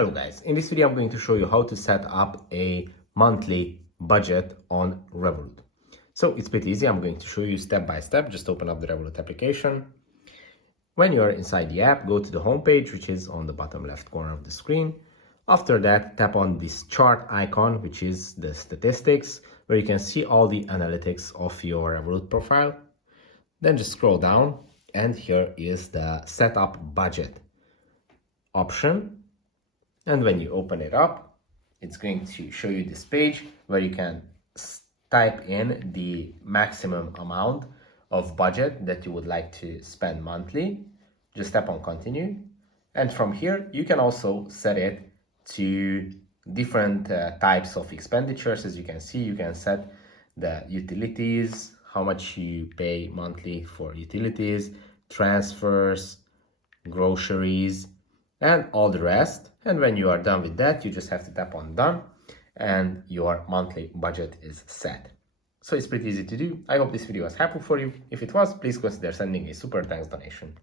Hello guys, in this video I'm going to show you how to set up a monthly budget on Revolut. So it's pretty easy. I'm going to show you step by step. Just open up the Revolut application. When you're inside the app, go to the home page, which is on the bottom left corner of the screen. After that, tap on this chart icon, which is the statistics, where you can see all the analytics of your Revolut profile. Then just scroll down and here is the setup budget option. And when you open it up, it's going to show you this page where you can type in the maximum amount of budget that you would like to spend monthly. Just tap on continue. And from here, you can also set it to different types of expenditures. As you can see, you can set the utilities, how much you pay monthly for utilities, transfers, groceries, and all the rest. And when you are done with that, you just have to tap on done and your monthly budget is set. So it's pretty easy to do. I hope this video was helpful for you. If it was, please consider sending a super thanks donation.